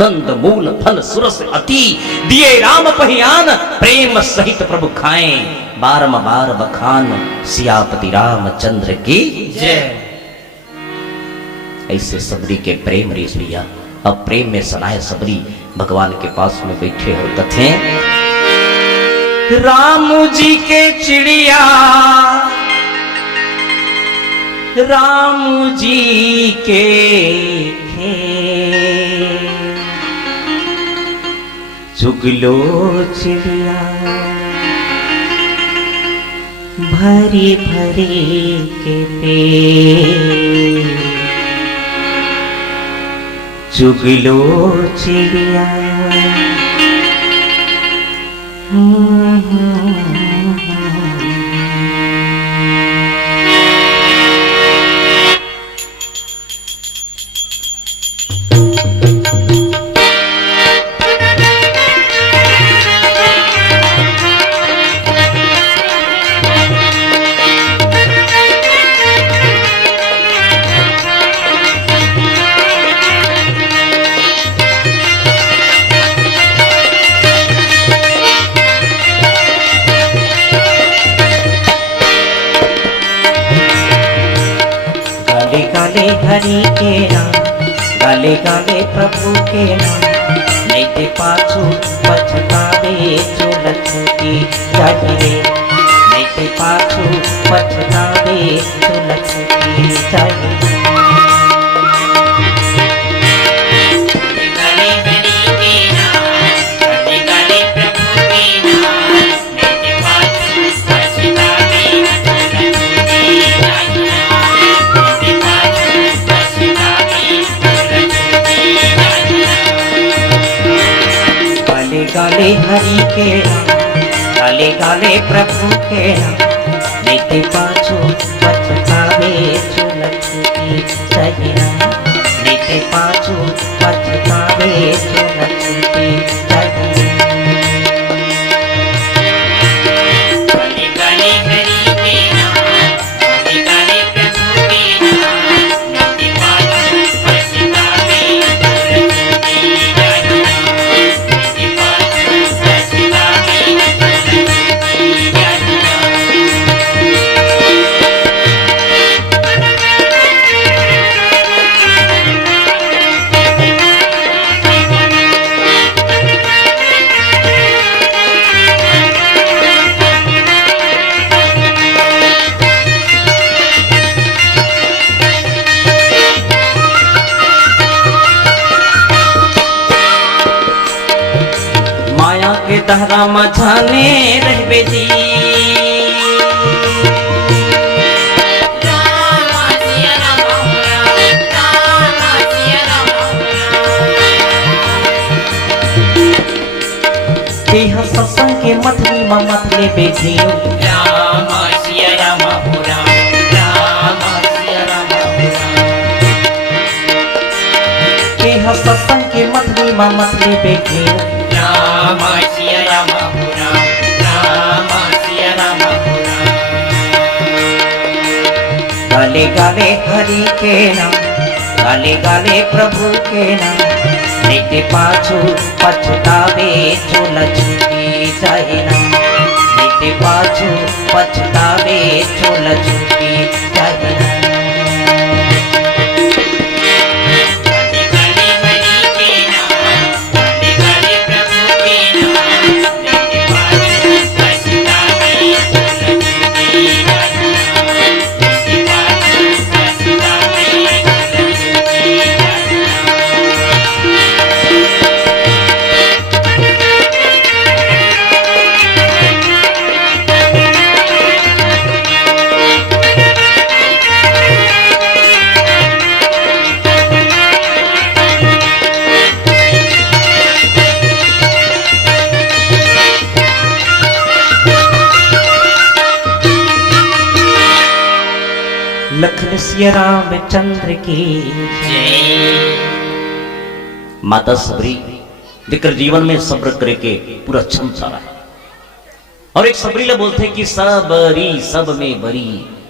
कंद मूल फल सुरस अति दिए राम पहियान प्रेम सहित प्रभु खाएं बारम बार बखान सियापति रामचंद्र की जय। ऐसे सबरी के प्रेम रेस भैया। अब प्रेम में सनाए सबरी भगवान के पास में बैठे और कथे राम जी के चिड़िया राम जी के चुगलो चिड़िया भरी भरी के पेड़ चुगलो चिड़िया हरि के नाम गाले गाले प्रभु के नाम नहीं ते पाछू पछतावे जो लक्ष्मी चाहिए नहीं ते पाछू पछतावे जो लक्ष्मी चाहिए। गाले हरि के नाम गाले गाले प्रभु के नाम लेते पाछू पछतावे जो लक्ष्मी चाहिए लेते पाछू पछतावे जो लक्ष्मी चाहिए। तहरा मझाने रहबे दी सत्संग के मथली मत ले बेटी राम सिया राम पुरा राम सिया राम पुरा सत्संग के मथली मत ले बेटी राम सिया राम पुरा राम सिया राम पुरा। गाले गाले हरि के नाम गाले गाले प्रभु के नाम लेते पाछू पछतावे जो लक्ष्मी चाहिए लेते पाछू पछतावे जो लक्ष्मी चाहिए। लखन सिया रामचंद्र की जय। माता सबरी जिक्र जीवन में सब्र करे के पूरा क्षमता रहा और एक सबरी ले बोलते कि सबरी सब में बरी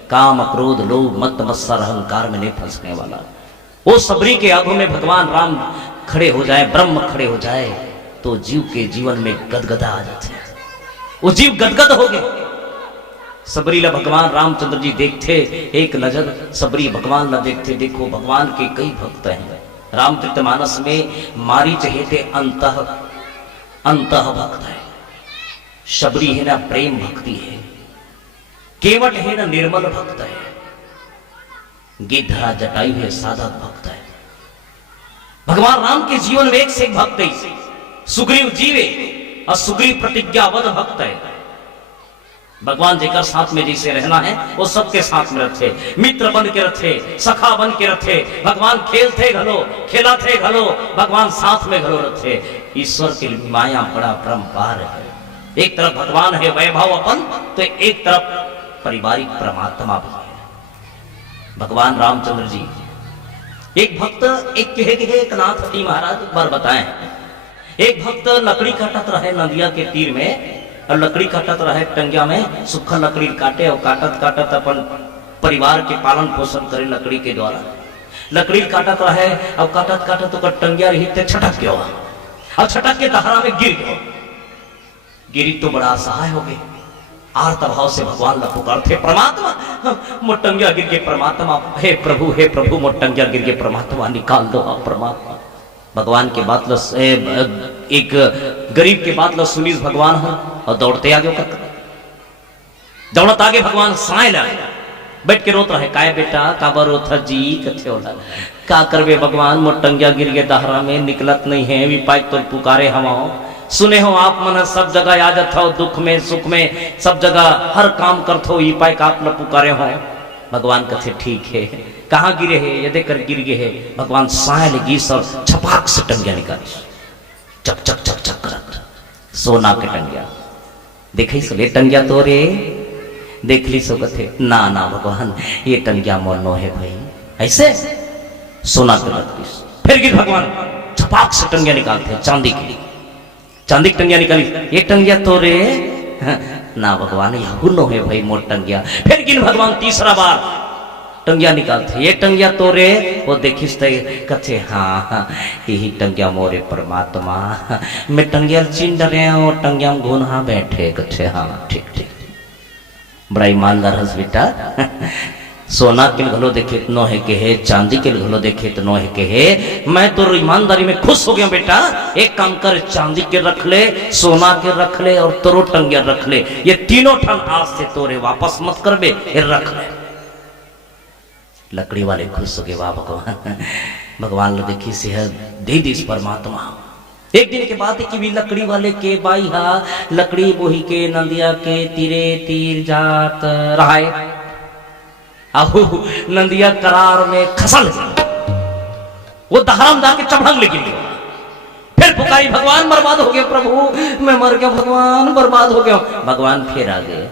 काम क्रोध लोभ मत मत्सर अहंकार में नहीं फंसने वाला। वो सबरी के आगू में भगवान राम खड़े हो जाए, ब्रह्म खड़े हो जाए, तो जीव के जीवन में गदगदा आ जाते हैं, वो जीव गदगद हो गए। सबरीला भगवान रामचंद्र जी देखते एक नजर, सबरी भगवान न देखते। देखो भगवान के कई भक्त हैं। रामचरितमानस में मारीच हेते अंतः भक्त है, शबरी है ना प्रेम भक्ति है, केवट है ना निर्मल भक्त है, गिद्धरा जटायु है साधक भक्त है। भगवान राम के जीवन में एक से एक भक्त है। सुग्रीव जीवे और सुग्रीव प्रतिज्ञाबद्ध भक्त है। भगवान जी का साथ में जैसे रहना है वो सबके साथ में रखे, मित्र बन के रखे, सखा बन के रखे। भगवान खेलते घलो, खिलाते घलो, भगवान साथ में घलो रखे। ईश्वर की माया बड़ा परम्पार है। एक तरफ भगवान है वैभव अपन, तो एक तरफ पारिवारिक परमात्मा भी है। भगवान रामचंद्र जी एक भक्त एक एक नाथ जी महाराज एक बार बताएं, एक भक्त लकड़ी काटत रहे नदिया के तीर में, और लकड़ी काटत रहे टंगिया में, सूखा लकड़ी काटे और काटत काटत अपन परिवार के पालन पोषण करे लकड़ी के द्वारा। लकड़ी काटत रहे और काटत काटत तो टंगिया रही ते छटक गया, और छटक के दहरा में गिर गया। गिरी तो बड़ा असहाय हो गए, आर्त भाव से भगवान ला पुकारते, परमात्मा मोटंगिया गिर के, परमात्मा हे प्रभु मोटंगिया गिर के, परमात्मा निकाल दो आप परमात्मा। भगवान के बात एक गरीब के बात सुनीस भगवान हो और दौड़ते आगे, दौड़त आगे भगवान साए ला बैठ के रोत रहे, काय बेटा काबर रोथ जी, कथे होला का करबे भगवान, मोटंगिया गिर के दहरा में निकलत नहीं है, भी पाइक तो पुकारे हम सुने हो आप मन सब जगह आ जाता हो, दुख में सुख में सब जगह हर काम करते हो, ई पाइक आप न पुकारे हो। भगवान कथे ठीक है, कहाँ गिरे है, ये देख कर गिर गए है। भगवान साय लगी सब छपाक से टंगिया निकाली, चक चक चक चक करत सोना के टंगिया। देखे सो ले टंगिया तो रे, देख ली सो कथे ना ना भगवान ये टंगिया मोनो है भाई, ऐसे सोना के रख दी। फिर गिर भगवान छपाक से टंगिया निकालते हैं, चांदी की टंगिया निकाली, ये टंगिया तो रे ना भगवान यह गुनो है भाई मोट टंगिया। फिर गिन भगवान तीसरा बार टंगिया निकालते, ये टंगिया तो रे, वो देखिस कथे हाँ यही टंगिया मोरे परमात्मा, मैं टंगिया चिंड रहे हो, टंगिया में घुना बैठे, कथे हाँ ठीक ठीक, बड़ा ईमानदार हस बेटा। सोना के घलो देखे तो है के है, चांदी के घलो देखे तो है के है, मैं तो ईमानदारी में खुश हो गया बेटा। एक काम कर, चांदी के रख ले, सोना के रख ले और तोरो टंगिया रख ले, ये तीनों ठन आज से तोरे वापस मत करबे, ये रख ले। लकड़ी वाले खुश हो गए, वाह भगवान, भगवान लो देखी सेहत दे दी परमात्मा। एक दिन के बाद कि भी लकड़ी वाले के बाई हा लकड़ी बोही के नदिया के तीरे तीर जात रहा, आहू नदिया करार में खसल, वो दहराम जाके चढ़ंग लेके गया। फिर पुकारी भगवान बर्बाद हो गया, प्रभु मैं मर गया, भगवान बर्बाद हो गया। भगवान फिर आ गए,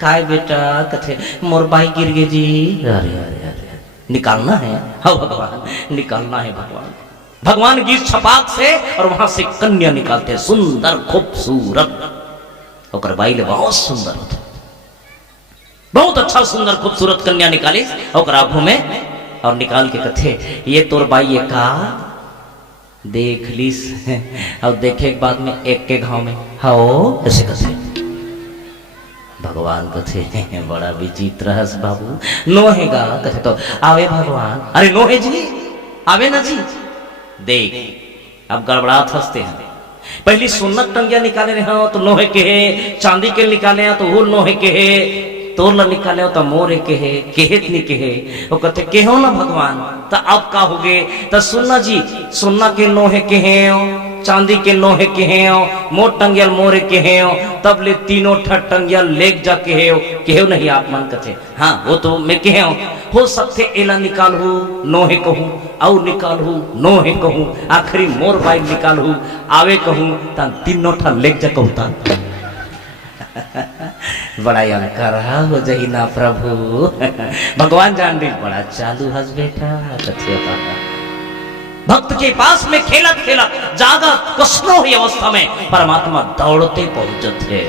काय बेटा कथे मोर बाई गिर गए जी, अरे अरे अरे निकालना है, हाँ भगवान निकालना है। भगवान गिर छपाक से और वहां से कन्या निकालते, सुंदर खूबसूरत, और बाई ले बहुत सुंदर होता, बहुत अच्छा सुंदर खूबसूरत कन्या निकाली और आंखों में, और निकाल के कथे ये तोर बाई ये का देख लीस, और देखे के बाद में एक के घाव में हाओ ऐसे कथे। भगवान कथे बड़ा विचित्र हस बाबू, नोहेगा कथे तो आवे भगवान, अरे नोहे जी आवे ना जी, देख अब गड़बड़ात हंसते हैं। पहली सोनक टंगिया निकाले रहे हो तो नोहे के है, चांदी के निकाले हो तो वो नोहे के है, तोरला निकाले हो तो मोरे के है, केहेत नहीं के है। वो कहते के हो ना भगवान, तो अब का हो गए, तो सुनना जी सोना के नोहे के हैं, चांदी के लोहे के हैं, मोट टंगियल मोरे के हैं, तब ले तीनों ठट टंगियल लेक जा के है, केहो नहीं आप मन कथे हाँ वो तो मैं के हो सकते एला निकाल हूँ नोहे कहूँ, और निकाल हूँ नोहे कहूँ, आखिरी मोर बाइक निकाल हूँ आवे कहूँ, ता तीनों ठट लेक जा कहूँ ता। बड़ा अंकर हो जही ना प्रभु, भगवान जान भी बड़ा चालू हस बेटा कथे भक्त के पास में खेलत खेलत जागत कसनो हुई अवस्था में परमात्मा दौड़ते पहुंचते,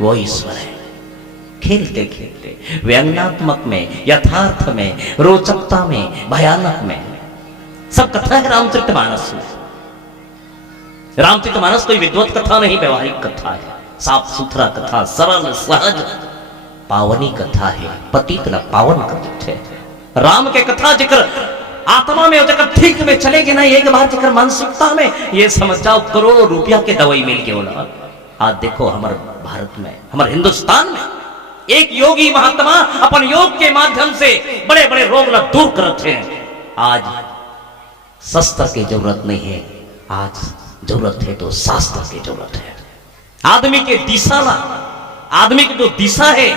वो ईश्वर है। खेलते खेलते व्यंग्यात्मक में, यथार्थ में, रोचकता में, भयानक में, सब कथा है रामचरितमानस में। रामचरितमानस कोई विद्वत कथा नहीं, व्यवहारिक कथा है, साफ सुथरा कथा, सरल सहज पावनी कथा है। पतित न पावन करते राम के कथा जिक्र आत्मा में जकर ठीक में चलेगे ना, एक बार जकर मानसिकता में ये समझ जाओ करोड़ों रुपया के दवाई मिल के बोला। आज देखो हमारे भारत में, हमारे हिंदुस्तान में एक योगी महात्मा अपन योग के माध्यम से बड़े बड़े रोग दूर करते हैं। आज शस्त्र की जरूरत नहीं है, आज जरूरत है तो शास्त्र की जरूरत है। आदमी के दिशा ला, आदमी की जो दिशा है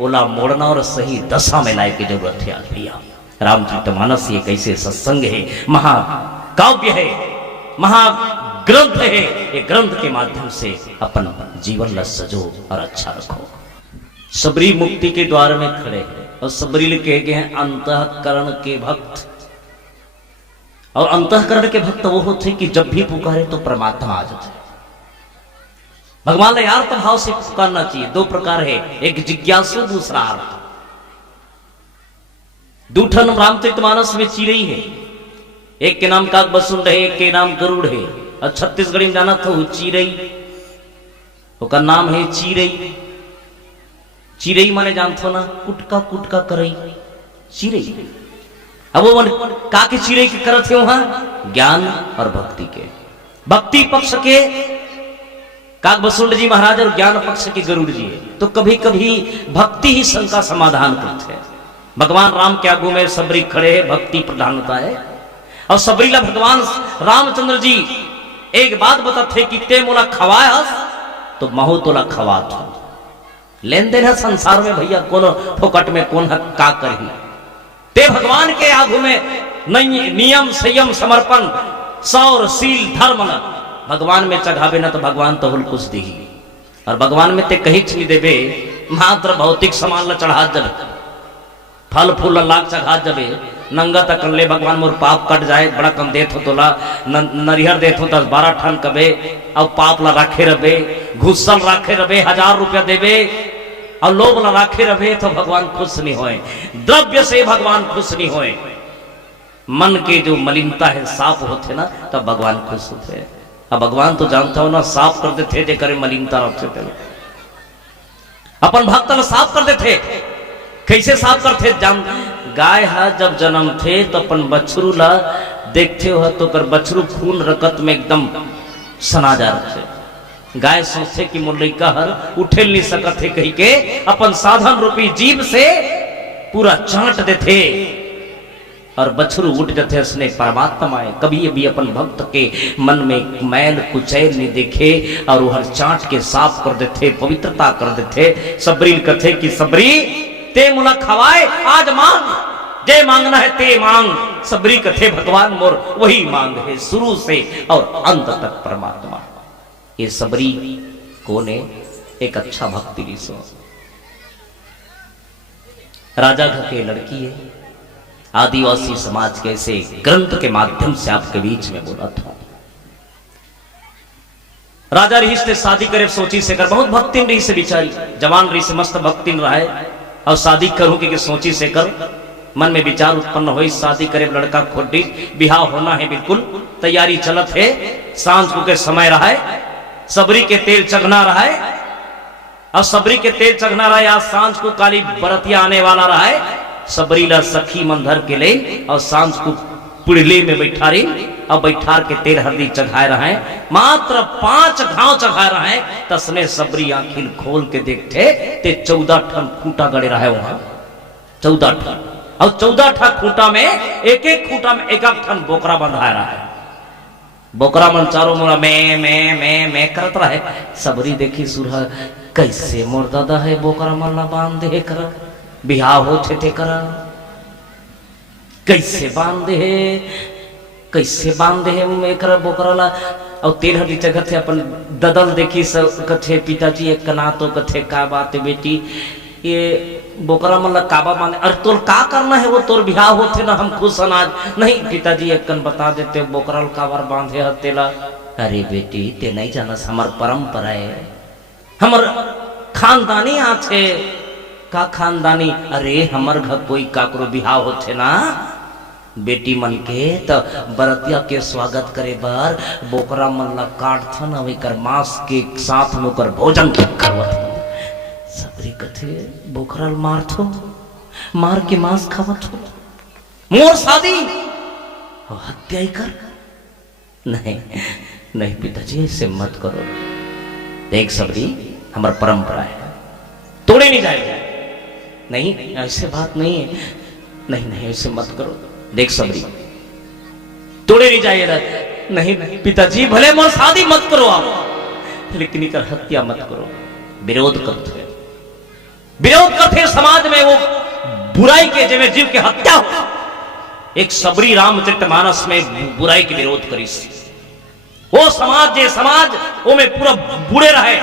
ओला मोड़ना और सही दशा में लाए की जरूरत है। आज भैया रामचरितमानस ये कैसे सत्संग है, महाकाव्य है, महाग्रंथ है। ये ग्रंथ के माध्यम से अपन जीवन ला सजो और अच्छा रखो। सबरी मुक्ति के द्वार में खड़े हैं और सबरी कहे गए हैं अंतःकरण के भक्त। और अंतःकरण के भक्त वो होते कि जब भी पुकारे तो परमात्मा आ जाते। भगवान ने यार भाव से पुकारना चाहिए। दो प्रकार है, एक जिज्ञासु, दूसरा अर्थ। दूठन रामचरितमानस में चिरई है, एक के नाम काकबसुंड है, एक के नाम गरुड़ है। और छत्तीसगढ़ी में जाना था चिरई, उसका नाम है चिरई। चिरई माने जानते ना, कुटका कुटका करई, चिरई। अब वो का के चिरई के करत है वहां ज्ञान और भक्ति के। भक्ति पक्ष के काकबसुंड जी महाराज और ज्ञान पक्ष के गरुड़ जी है। तो कभी कभी भक्ति ही शंका समाधान करते हैं। भगवान राम के आगू में सबरी खड़े है, भक्ति प्रधानता है। और सबरीला भगवान रामचंद्र जी एक बात बताते कि ते मोला खवाया तो महु तोला खवात हो। लेन देन है संसार में भैया, कौन फोकट में कौन का करी। ते भगवान के आगू में नहीं नियम संयम समर्पण सौर सील धर्म न भगवान में चढ़ावे ना तो भगवान तो हुल कुछ दी। और भगवान में ते कहीं नहीं देवे, मात्र भौतिक सामान ला चढ़ा जब फल फूल लाग चढ़ा जबे नंगा तक ले भगवान मोर पाप कट जाए। बड़ा कम देत हो तोला नरिहर देत हो 10-12 ठन कबे और पाप ला राखे रबे, घुसल राखे रबे, 1000 रुपया देवे और लोभ ला राखे रबे तो भगवान खुश नहीं होए। द्रव्य से भगवान खुश नहीं होए। मन के जो मलिनता है साफ होते ना तब भगवान खुश होते। अब भगवान तो जानता हो ना, साफ कर देते जे करे मलिनता रखते थे। अपन भक्त ला साफ कर देते। कैसे साफ करते जान, गाय है जब जन्म थे तो अपन बछरू ला देखते हो तो कर बछरू खून रकत में एकदम सना जा रहे। गाय सोचते कि मोर लइका हर उठेल नहीं सकत है, कही के अपन साधन रूपी जीव से पूरा चाट देते और बछरू उठ जाते उसने परमात्मा है। कभी भी अपन भक्त के मन में मैल कुचैल नहीं देखे और वो हर चाट के साफ कर देते, पवित्रता कर देते। सबरी कथे कि सबरी ते मुला खवाए आज मांग, जे मांगना है ते मांग। सबरी कथे भगवान मोर वही मांग है शुरू से और अंत तक परमात्मा। ये सबरी कौन है? एक अच्छा भक्ति ऋषि, राजा घर के लड़की है। आदिवासी समाज के ऐसे ग्रंथ के माध्यम से आपके बीच में बोला था। राजा रही से शादी करे सोची से कर, बहुत भक्तिन रही से बिचारी, जवान रही से मस्त भक्तिन रहा है और शादी करूं कि सोची से कर। मन में विचार उत्पन्न हुई शादी करे, लड़का खोडी बिहार होना है, बिल्कुल तैयारी चलत है। सांझ को के समय रहा है, सबरी के तेल चढ़ना रहा है और सबरी के तेल चढ़ना रहा है। आज सांझ को काली बरतिया आने वाला रहा है। सबरी ला सखी मंधर के ले और सांझ को पुड़ले में बैठा रही और बैठार के तेल हल्दी चढ़ाए रहा है। मात्र 5 घाव चढ़ा रहा है। तसने सबरी आंखिल खोल के देखते ते 14 ठन खूंटा गड़े रहा है वहां, 14 ठन। और 14 ठन खूंटा में एक एक खूंटा में एक एक ठन बोकरा बंधा रहा है। बोकरा मन चारों मोरा मैं करत रहा है। सबरी देखी सुरह कैसे मोर दादा है बोकरा मन ला बांध दे कर बिहार होते थे कर, कैसे बांधे है, कैसे बांधे है मैं कर बोकरा ला। और तेल हटी जगह थे अपन ददल देखी सब कथे पिताजी एक कना तो कथे का बात है बेटी ये बोकरा मतलब काबा माने। अरे तोर का करना है, वो तोर बिहार होते ना, हम खुश अनाज नहीं। पिताजी एक कन बता देते बोकरा काबर बांधे हतेला। अरे बेटी ते नहीं जाना, हमार परंपरा है, हमार खानदानी आज है। का खानदानी? अरे हमार घर कोई काकरो बिहाव होते ना बेटी मन के तो बरतिया के स्वागत करे बार बोकरा मन ला काट थन अभी कर मांस के साथ में कर भोजन करवत सबरी कथे बोकरा मार थो मार के मांस खावत हो मोर शादी और हत्या ही कर नहीं नहीं पिताजी ऐसे मत करो देख सबरी हमारा परंपरा है तोड़े नहीं जाएगा नहीं ऐसे बात नहीं है नहीं नहीं ऐसे मत करो देख सबरी तोड़े नहीं जाइएगा नहीं नहीं पिताजी भले मोर शादी मत करो आप लेकिन इकर हत्या मत करो विरोध करते समाज में वो बुराई के जिम्मे जीव के हत्या हो एक सबरी रामचरितमानस में बुराई के विरोध करी वो समाज जे समाज वो में पूरा बुरे रहे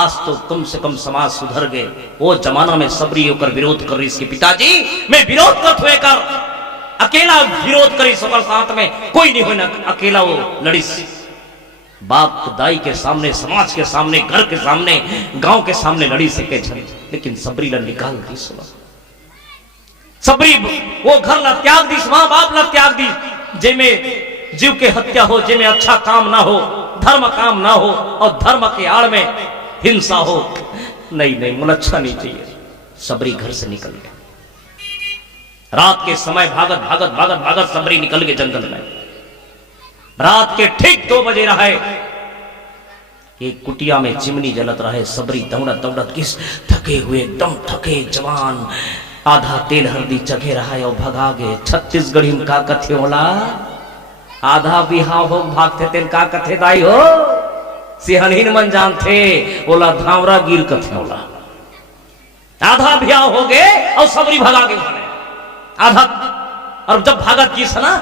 आज तो कम से कम समाज सुधर गए वो जमाना में सबरी होकर विरोध कर रही इसके पिताजी मैं विरोध करत हुए कर अकेला विरोध करी सबर साथ में कोई नहीं होना अकेला वो लड़ी बाप दाई के सामने समाज के सामने घर के सामने गांव के सामने लड़ी सके झल लेकिन सबरी ला निकाल दी सुना सबरी वो घर ला त्याग दी मां बाप ला त्याग दी जेमे जीव के हत्या हो जेमे अच्छा काम ना हो धर्म काम ना हो और धर्म के आड़ में हिंसा हो नहीं नहीं मुझे अच्छा नहीं चाहिए सबरी घर से निकल गया रात के समय भागत भागत भागत भागत सबरी निकल गए जंगल में रात के ठीक 2 बजे रहे एक कुटिया में चिमनी जलत रहे सबरी दौड़त दौड़त किस थके हुए एकदम थके जवान आधा तेल हल्दी चढ़े रहा है और भगा गए छत्तीसगढ़ी में का कथे होला आधा बिहाव हो भागते तेल का कथे दाई हो सिहनहीन मन जानते बोला धावरा गिर कथे होला आधा बिहाव हो गए और सबरी भगा के भागे आधा और जब भागत की सना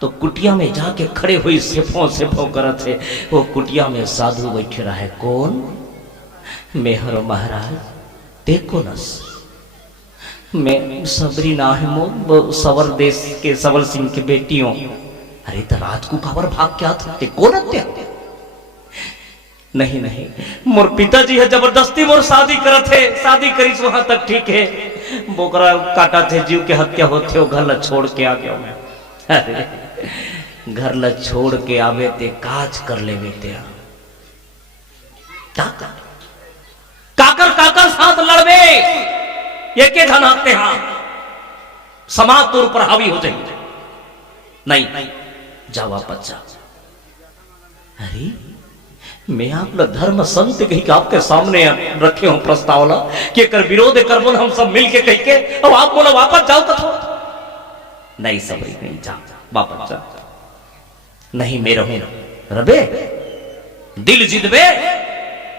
तो कुटिया में जाके खड़े हुई सेफों करत थे वो कुटिया में साधु बैठे रहे कौन मेहर महाराज देखो नस मैं सबरी ना है मो सवर देश के सवर सिंह के बेटियों अरे तो राज को खबर भाग क्या थे कौन हत्या नहीं नहीं मोर पिताजी है जबरदस्ती मोर शादी करत है शादी करी वहां तक ठीक है बोकरा काटा थे जीव के हत्या होते हो घर ला छोड़ के आ गया मैं अरे घर ला छोड़ के आवे ते काज कर ले बेटे काकर काकर साथ लड़वे ये के धन आते हाँ समाज तौर पर हावी हो जाएंगे नहीं जा वापस जा अरे मैं आप धर्म संत कही के आपके सामने रखे हूं प्रस्ताव ला कि कर विरोध कर बोल हम सब मिल के कह के अब आप बोलो वापस जाओ तो नहीं सबरी नहीं जा वापस जा नहीं मैं रहूं रबे दिल जिदबे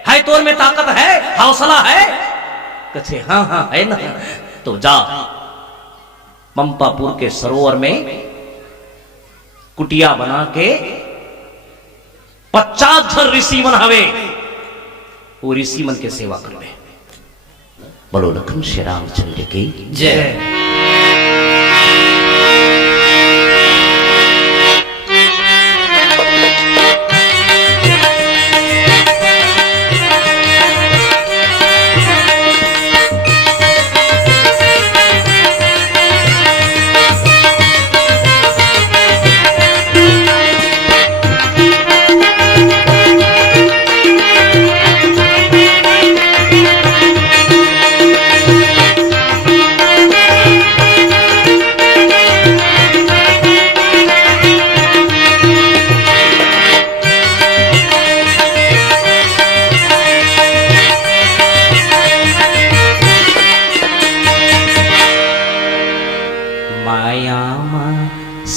है तोर में ताकत है हौसला है कहे हाँ हाँ है ना तो जा पंपापुर के सरोवर में कुटिया बना के 50 घर ऋषि मन हवे वो ऋषि मन के सेवा करवे बोलो लखन श्री रामचंद्र की जय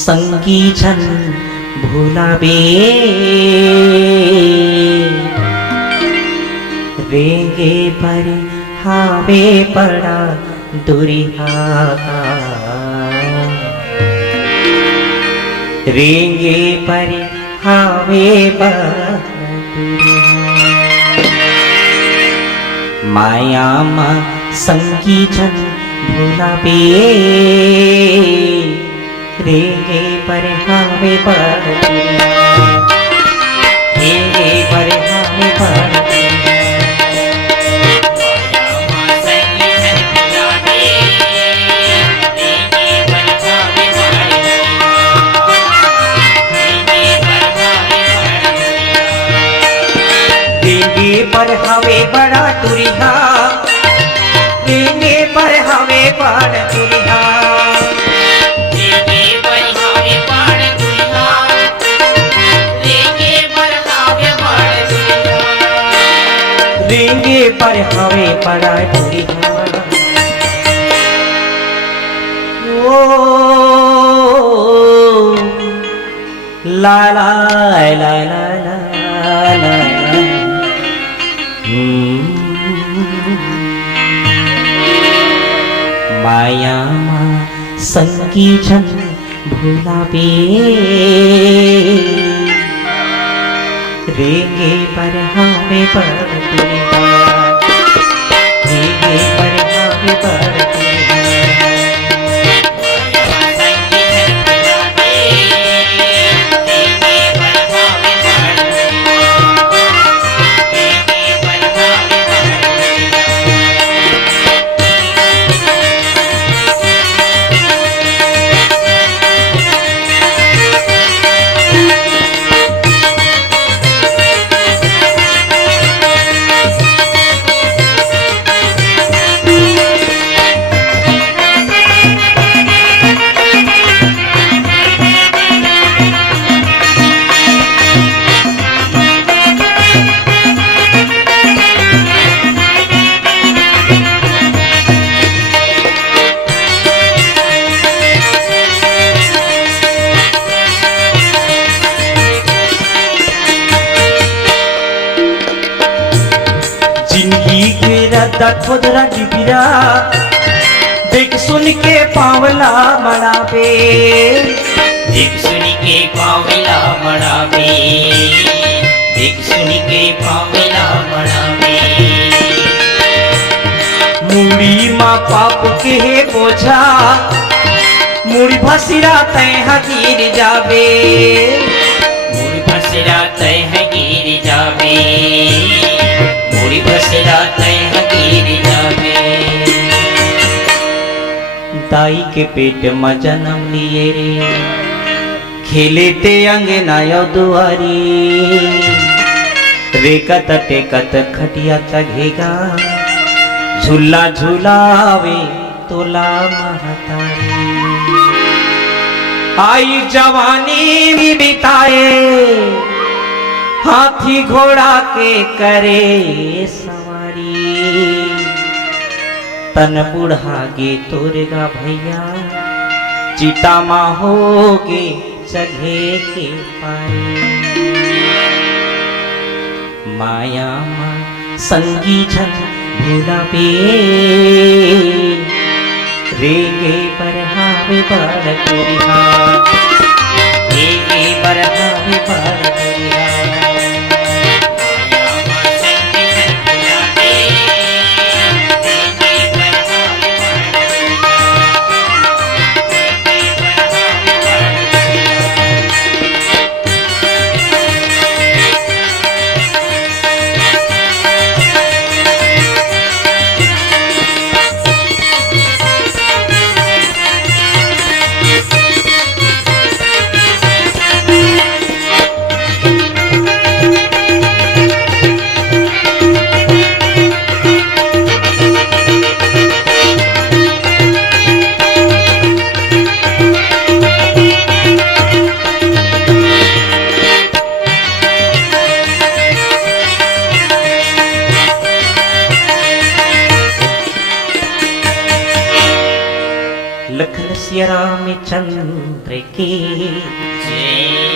संगी जन भूलाबे रेंगे पर हावे पड़ा दुरिहा रेंगे पर हावे पड़ा माया मा संगी जन भूलाबे रेंगे पर हावे पर रेंगे पर हावे पर पर हवे बड़ा दुरिहा, रेंगे पर हवे बड़ा दुरिहा, रेंगे पर हवे बड़ा दुरिहा, रेंगे पर हवे बड़ा दुरिहा, रेंगे पर हवे बड़ा दुरिहा। ओ ला ला ला ला ला ला, माया मा संगी जन भुलावे, रेंगे पर हवे बड़ा दुरिहा, रेंगे पर हवे बड़ा दुरिहा। जिंदगी के रद्दा खुदरा डिबिरा, देख सुन के पावला मड़ावे, देख सुन के पावला मड़ावे, देख सुन के पावला मड़ावे, मुड़ी माँ पाप के बोझा, मुड़ी भसिरा तय गिर जावे, मुड़ी भसिरा तय गिर जावे, मुड़ी भसिरा तय गिर जावे। दाई के पेट में जन्म लिए रे, खेले ते अंगना दुआरी, रेकत टेकत खटिया चघेगा, झूला झूलावे तोला महतारी। आई जवानी भी बिताए, हाथी घोड़ा के करे सवारी, तन बुढ़ा गे तोरेगा भैया, चिता माँ होगे चघे के पारी। माया माँ संगी जन भुलावे, रेंगे पर हावे बड़ा दुरिहा, रेंगे पर हावे बड़ा दुरिहा। लखन सिया रामचंद्र की जय।